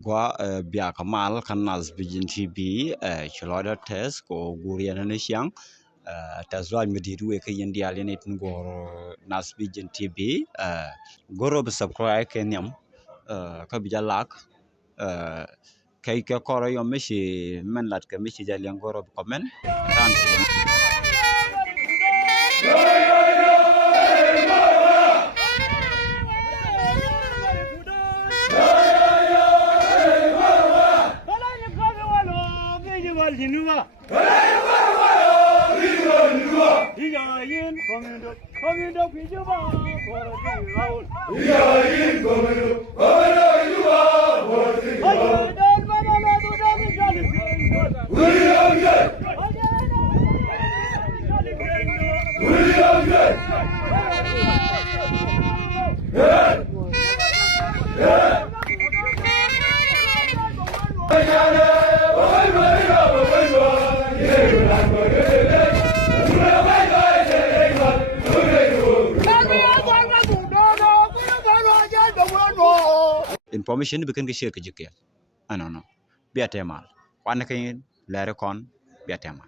gwa bia kamal kan nas bijin TV chloda test ko gurian ne siang tazwaj mediru e kayen dial ne tin gor nas bijin TV goro be subscribe kenyam ka bijalak kay ka koro yo meshi men lat ka meshi jalen goro comment tan information bikin ke share ke jike ano biya temal wan kay lere kon biya temal